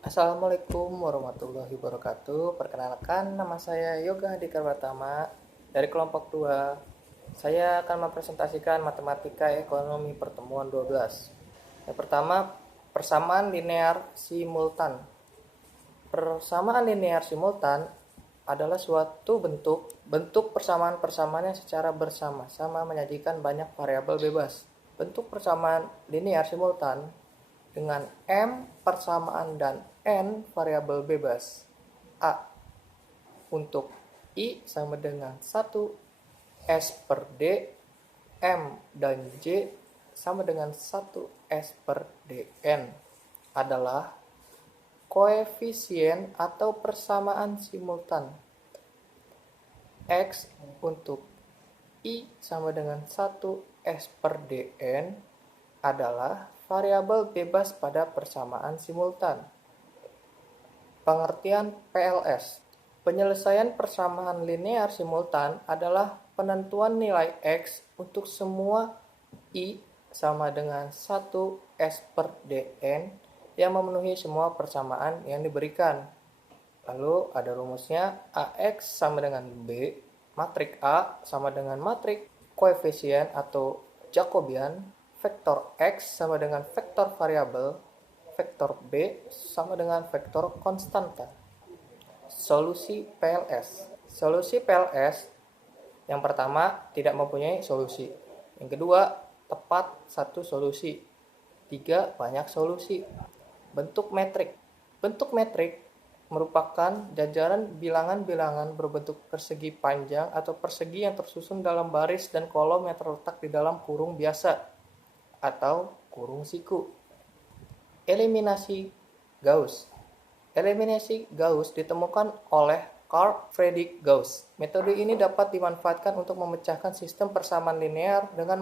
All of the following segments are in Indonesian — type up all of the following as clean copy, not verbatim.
Assalamualaikum warahmatullahi wabarakatuh. Perkenalkan, nama saya Yoga Handika Pratama dari kelompok 2. Saya akan mempresentasikan matematika ekonomi pertemuan 12. Yang pertama, persamaan linear simultan. Persamaan linear simultan adalah suatu bentuk persamaan-persamaan yang secara bersama-sama menyajikan banyak variabel bebas. Bentuk persamaan linear simultan dengan M persamaan dan N variabel bebas. A untuk I sama dengan 1 S per D, M dan J sama dengan 1 S per Dn adalah koefisien atau persamaan simultan. X untuk I sama dengan 1 S per Dn adalah variabel bebas pada persamaan simultan. Pengertian PLS. Penyelesaian persamaan linear simultan adalah penentuan nilai X untuk semua I sama dengan 1 S per Dn yang memenuhi semua persamaan yang diberikan. Lalu ada rumusnya, AX sama dengan B, matrik A sama dengan matrik koefisien atau Jacobian, vektor X sama dengan vektor variabel, vektor B sama dengan vektor konstanta. Solusi PLS. Solusi PLS yang pertama tidak mempunyai solusi. Yang kedua, tepat satu solusi. 3, banyak solusi. Bentuk metrik. Bentuk metrik merupakan jajaran bilangan-bilangan berbentuk persegi panjang atau persegi yang tersusun dalam baris dan kolom yang terletak di dalam kurung biasa atau kurung siku. Eliminasi Gauss. Eliminasi Gauss ditemukan oleh Carl Friedrich Gauss. Metode ini dapat dimanfaatkan untuk memecahkan sistem persamaan linear dengan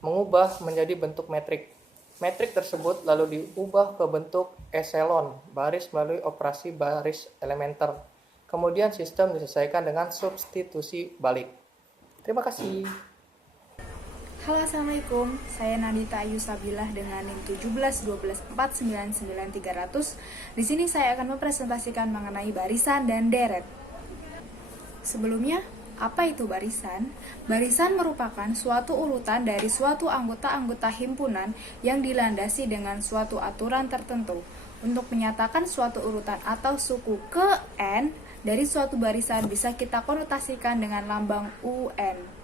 mengubah menjadi bentuk metrik. Metrik tersebut lalu diubah ke bentuk eselon, baris melalui operasi baris elementer. Kemudian sistem diselesaikan dengan substitusi balik. Terima kasih. Halo, Assalamualaikum. Saya Nadita Ayu Sabilah dengan NIM 17124999300. Di sini saya akan mempresentasikan mengenai barisan dan deret. Sebelumnya, apa itu barisan? Barisan merupakan suatu urutan dari suatu anggota-anggota himpunan yang dilandasi dengan suatu aturan tertentu. Untuk menyatakan suatu urutan atau suku ke N dari suatu barisan bisa kita konotasikan dengan lambang UN.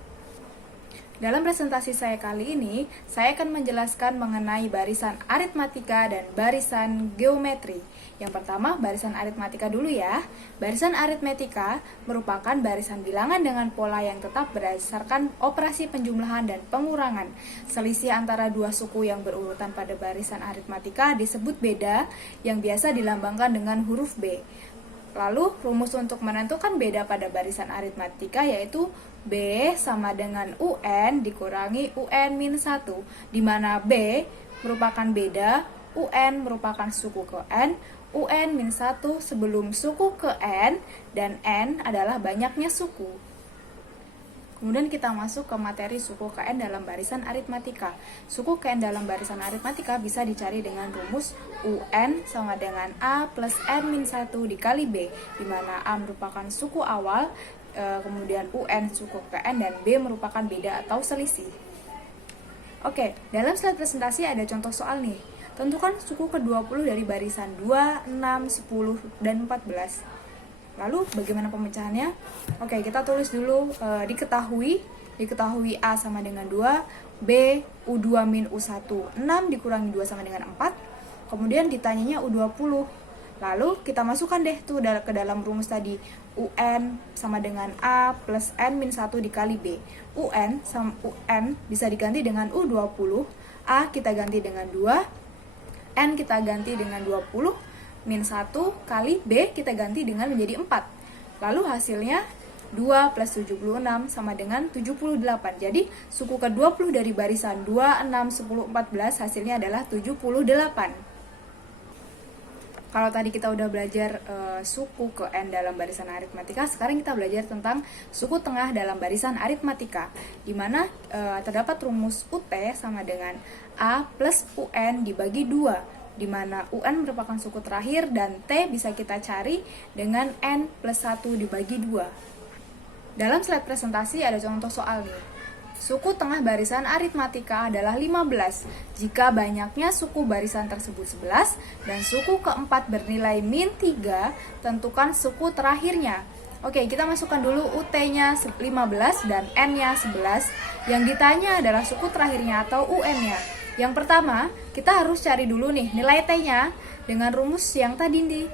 Dalam presentasi saya kali ini, saya akan menjelaskan mengenai barisan aritmatika dan barisan geometri. Yang pertama, barisan aritmatika dulu ya. Barisan aritmatika merupakan barisan bilangan dengan pola yang tetap berdasarkan operasi penjumlahan dan pengurangan. Selisih antara dua suku yang berurutan pada barisan aritmatika disebut beda, yang biasa dilambangkan dengan huruf B. Lalu, rumus untuk menentukan beda pada barisan aritmatika yaitu B sama dengan UN dikurangi UN min 1, di mana B merupakan beda, UN merupakan suku ke N, UN min 1 sebelum suku ke N, dan N adalah banyaknya suku. Kemudian kita masuk ke materi suku KN dalam barisan aritmatika. Suku KN dalam barisan aritmatika bisa dicari dengan rumus UN sama dengan A plus N min 1 dikali B, di mana A merupakan suku awal, kemudian UN suku KN, dan B merupakan beda atau selisih. Oke, dalam slide presentasi ada contoh soal nih. Tentukan suku ke-20 dari barisan 2, 6, 10, dan 14. Lalu bagaimana pemecahannya? Oke, kita tulis dulu diketahui A sama dengan 2, B U2 min U1, 6 dikurangi 2 sama dengan 4. Kemudian ditanyanya U20. Lalu kita masukkan deh tuh ke dalam rumus tadi. UN sama dengan A plus N min 1 dikali B. UN sama UN bisa diganti dengan U20, A kita ganti dengan 2, N kita ganti dengan 20, min 1 kali B kita ganti dengan menjadi 4. Lalu hasilnya 2 plus 76 sama dengan 78. Jadi suku ke-20 dari barisan 2, 6, 10, 14 hasilnya adalah 78. Kalau tadi kita udah belajar suku ke N dalam barisan aritmatika, sekarang kita belajar tentang suku tengah dalam barisan aritmatika, di mana terdapat rumus UT sama dengan A plus UN dibagi 2. di mana UN merupakan suku terakhir, dan T bisa kita cari dengan N plus 1 dibagi 2. Dalam slide presentasi ada contoh soal nih. Suku tengah barisan aritmatika adalah 15 jika banyaknya suku barisan tersebut 11 dan suku keempat bernilai min 3, tentukan suku terakhirnya. Oke, kita masukkan dulu UT-nya 15 dan N-nya 11. Yang ditanya adalah suku terakhirnya atau UN-nya. Yang pertama, kita harus cari dulu nih nilai T-nya dengan rumus yang tadi nih.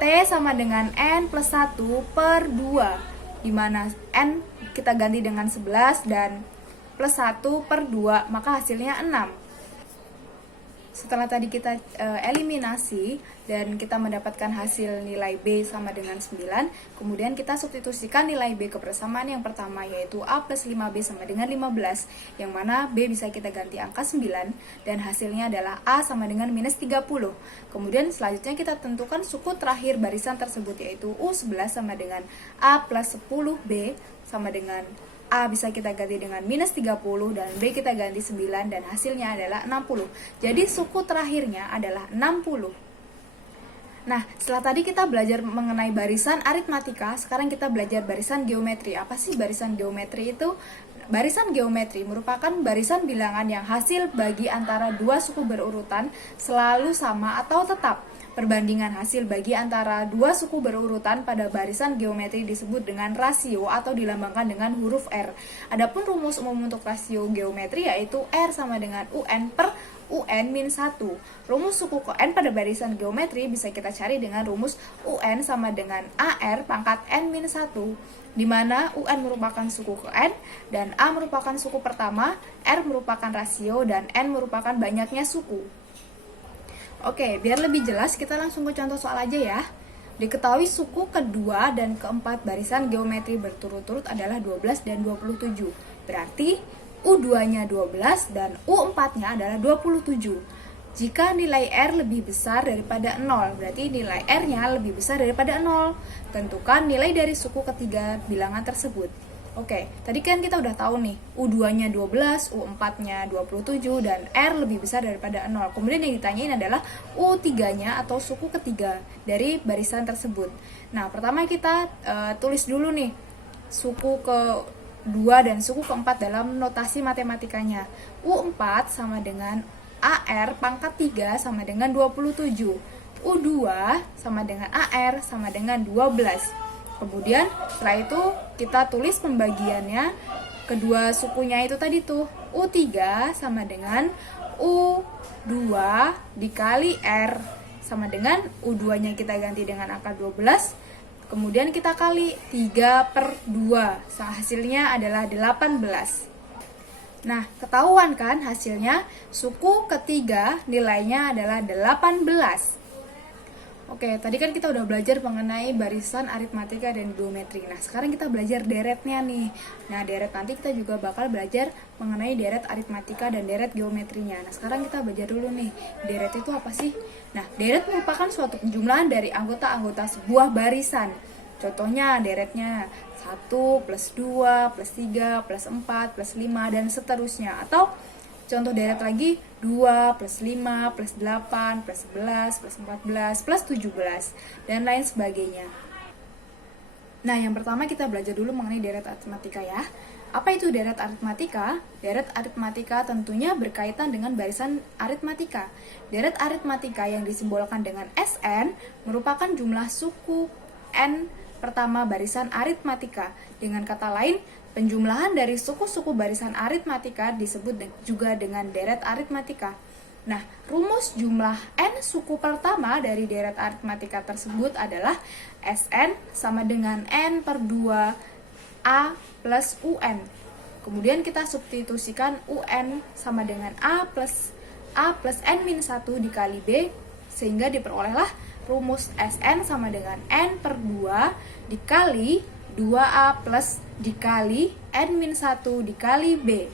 T sama dengan N plus 1 per 2. Di mana N kita ganti dengan 11 dan plus 1 per 2, maka hasilnya 6. Setelah tadi kita eliminasi dan kita mendapatkan hasil nilai B sama dengan 9, kemudian kita substitusikan nilai B ke persamaan yang pertama, yaitu A plus 5B sama dengan 15, yang mana B bisa kita ganti angka 9, dan hasilnya adalah A sama dengan minus 30. Kemudian selanjutnya kita tentukan suku terakhir barisan tersebut, yaitu U11 sama dengan A plus 10B sama dengan A bisa kita ganti dengan minus 30 dan B kita ganti 9 dan hasilnya adalah 60. Jadi suku terakhirnya adalah 60. Nah, setelah tadi kita belajar mengenai barisan aritmatika, sekarang kita belajar barisan geometri. Apa sih barisan geometri itu? Barisan geometri merupakan barisan bilangan yang hasil bagi antara dua suku berurutan selalu sama atau tetap. Perbandingan hasil bagi antara dua suku berurutan pada barisan geometri disebut dengan rasio atau dilambangkan dengan huruf R. Adapun rumus umum untuk rasio geometri yaitu R sama dengan UN per UN min 1. Rumus suku ke N pada barisan geometri bisa kita cari dengan rumus UN sama dengan AR pangkat N min 1, di mana UN merupakan suku ke N dan A merupakan suku pertama, R merupakan rasio, dan N merupakan banyaknya suku. Oke, biar lebih jelas kita langsung ke contoh soal aja ya. Diketahui suku kedua dan keempat barisan geometri berturut-turut adalah 12 dan 27. Berarti U2-nya 12 dan U4-nya adalah 27. Jika nilai R lebih besar daripada 0, berarti nilai R-nya lebih besar daripada 0. Tentukan nilai dari suku ketiga bilangan tersebut. Oke, tadi kan kita udah tahu nih, U2-nya 12, U4-nya 27, dan R lebih besar daripada 0. Kemudian yang ditanyain adalah U3-nya atau suku ketiga dari barisan tersebut. Nah, pertama kita tulis dulu nih, suku ke-2 dan suku ke-4 dalam notasi matematikanya. U4 sama dengan AR pangkat 3 sama dengan 27. U2 sama dengan AR sama dengan 12. Kemudian setelah itu kita tulis pembagiannya, kedua sukunya itu tadi tuh, U3 sama dengan U2 dikali R sama dengan U2-nya kita ganti dengan angka 12, kemudian kita kali 3 per 2, hasilnya adalah 18. Nah, ketahuan kan hasilnya, suku ketiga nilainya adalah 18. Oke, tadi kan kita udah belajar mengenai barisan aritmatika dan geometri. Nah, sekarang kita belajar deretnya nih. Nah, deret nanti kita juga bakal belajar mengenai deret aritmatika dan deret geometrinya. Nah, sekarang kita belajar dulu nih, deret itu apa sih? Nah, deret merupakan suatu penjumlahan dari anggota-anggota sebuah barisan. Contohnya deretnya 1 plus 2 plus 3 plus 4 plus 5 dan seterusnya. Atau contoh deret lagi 2 plus 5 plus 8 plus 11 plus 14 plus 17 dan lain sebagainya. Nah, yang pertama kita belajar dulu mengenai deret aritmatika ya. Apa itu deret aritmatika? Deret aritmatika tentunya berkaitan dengan barisan aritmatika. Deret aritmatika yang disimbolkan dengan SN merupakan jumlah suku N pertama barisan aritmatika. Dengan kata lain, penjumlahan dari suku-suku barisan aritmatika disebut juga dengan deret aritmatika. Nah, rumus jumlah N suku pertama dari deret aritmatika tersebut adalah Sn sama dengan N per 2 A plus UN. Kemudian kita substitusikan UN sama dengan A plus N min 1 dikali B, sehingga diperolehlah rumus Sn sama dengan N per 2 dikali 2A plus dikali N-1 dikali B.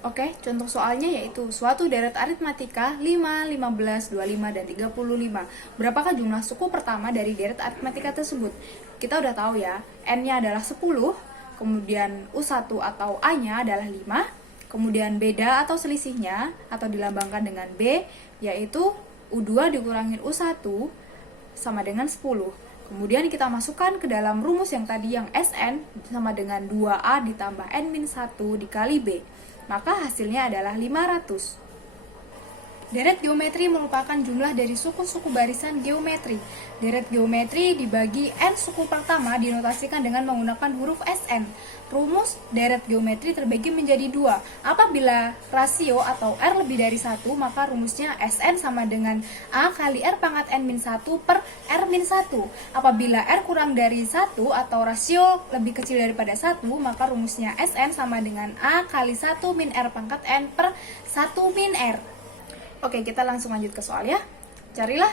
Oke, contoh soalnya yaitu suatu deret aritmatika 5, 15, 25, dan 35. Berapakah jumlah suku pertama dari deret aritmatika tersebut? Kita udah tahu ya, N-nya adalah 10, kemudian U1 atau A-nya adalah 5, kemudian beda atau selisihnya atau dilambangkan dengan B, yaitu U2 dikurangin U1 sama dengan 10. Kemudian kita masukkan ke dalam rumus yang tadi yang Sn sama dengan 2A ditambah N-1 dikali B. Maka hasilnya adalah 500. Deret geometri merupakan jumlah dari suku-suku barisan geometri. Deret geometri dibagi n suku pertama dinotasikan dengan menggunakan huruf Sn. Rumus deret geometri terbagi menjadi dua. Apabila rasio atau R lebih dari 1, maka rumusnya Sn sama dengan A kali R pangkat N-1 per R-1. Apabila R kurang dari 1 atau rasio lebih kecil daripada 1, maka rumusnya Sn sama dengan A kali 1 min R pangkat N per 1 min R. Oke, kita langsung lanjut ke soal ya. Carilah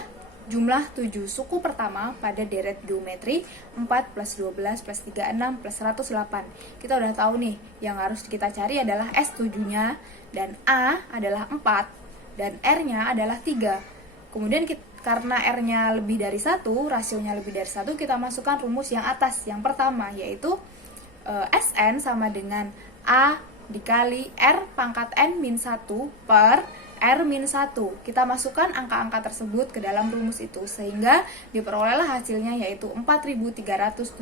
jumlah 7 suku pertama pada deret geometri 4 plus 12 plus 36 plus 108. Kita udah tahu nih, yang harus kita cari adalah S7-nya, dan A adalah 4, dan R-nya adalah 3. Kemudian karena R-nya lebih dari 1, rasionya lebih dari 1, kita masukkan rumus yang atas, yang pertama, yaitu Sn sama dengan A dikali R pangkat N-1 per R-1. Kita masukkan angka-angka tersebut ke dalam rumus itu sehingga diperolehlah hasilnya yaitu 4372.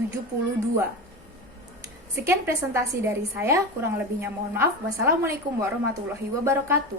Sekian presentasi dari saya, kurang lebihnya mohon maaf. Wassalamualaikum warahmatullahi wabarakatuh.